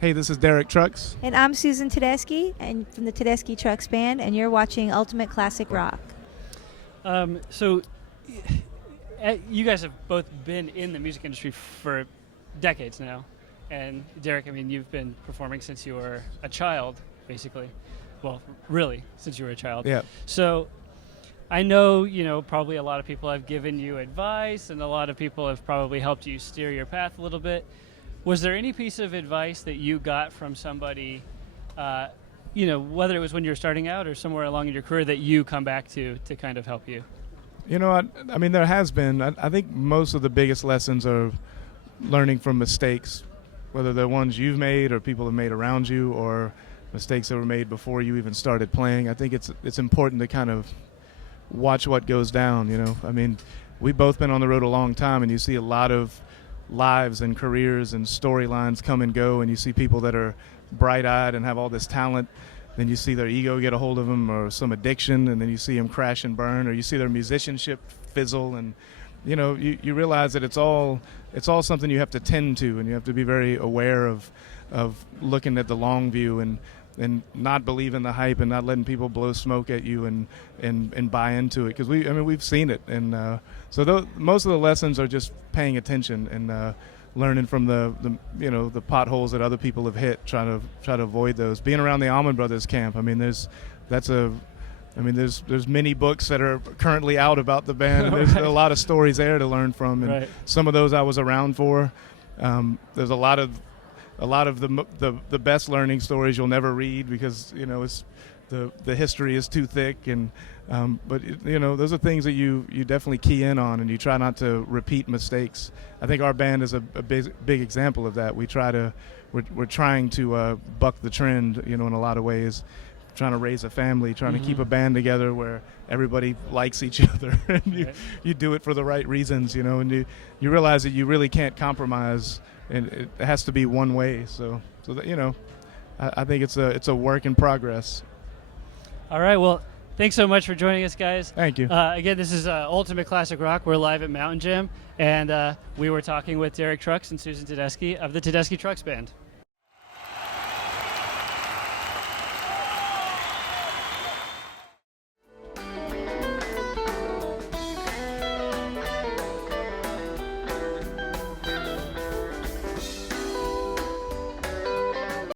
Hey, this is Derek Trucks. And I'm Susan Tedeschi, and from the Tedeschi Trucks Band, and you're watching Ultimate Classic Rock. So, you guys have both been in the music industry for decades now. And Derek, I mean, you've been performing since you were a child, basically. Well, really, since you were a child. Yeah. So, I know, probably a lot of people have given you advice, and a lot of people have probably helped you steer your path a little bit. Was there any piece of advice that you got from somebody, whether it was when you were starting out or somewhere along in your career, that you come back to kind of help you? I mean, there has been. I think most of the biggest lessons are learning from mistakes, whether they're ones you've made or people have made around you, or mistakes that were made before you even started playing. I think it's important to kind of watch what goes down. I mean, we've both been on the road a long time, and you see a lot of lives and careers and storylines come and go, and you see people that are bright-eyed and have all this talent, then you see their ego get a hold of them, or some addiction, and then you see them crash and burn, or you see their musicianship fizzle, and you realize that it's all something you have to tend to, and you have to be very aware of looking at the long view and not believing the hype and not letting people blow smoke at you and buy into it, because we've seen it, and so most of the lessons are just paying attention and learning from the potholes that other people have hit, trying to avoid those. Being around the Allman Brothers camp, I mean, there's many books that are currently out about the band. And there's a lot of stories there to learn from, and some of those I was around for. There's a lot of the best learning stories you'll never read, because it's the history is too thick, and but those are things that you definitely key in on, and you try not to repeat mistakes. I think our band is a big example of that. We're trying to buck the trend, in a lot of ways, trying to raise a family, trying to keep a band together where everybody likes each other, and you do it for the right reasons, and you realize that you really can't compromise, and it has to be one way. So that, I think it's a work in progress. All right, well, thanks so much for joining us, guys. Thank you. Again, this is Ultimate Classic Rock. We're live at Mountain Jam, and we were talking with Derek Trucks and Susan Tedeschi of the Tedeschi Trucks Band.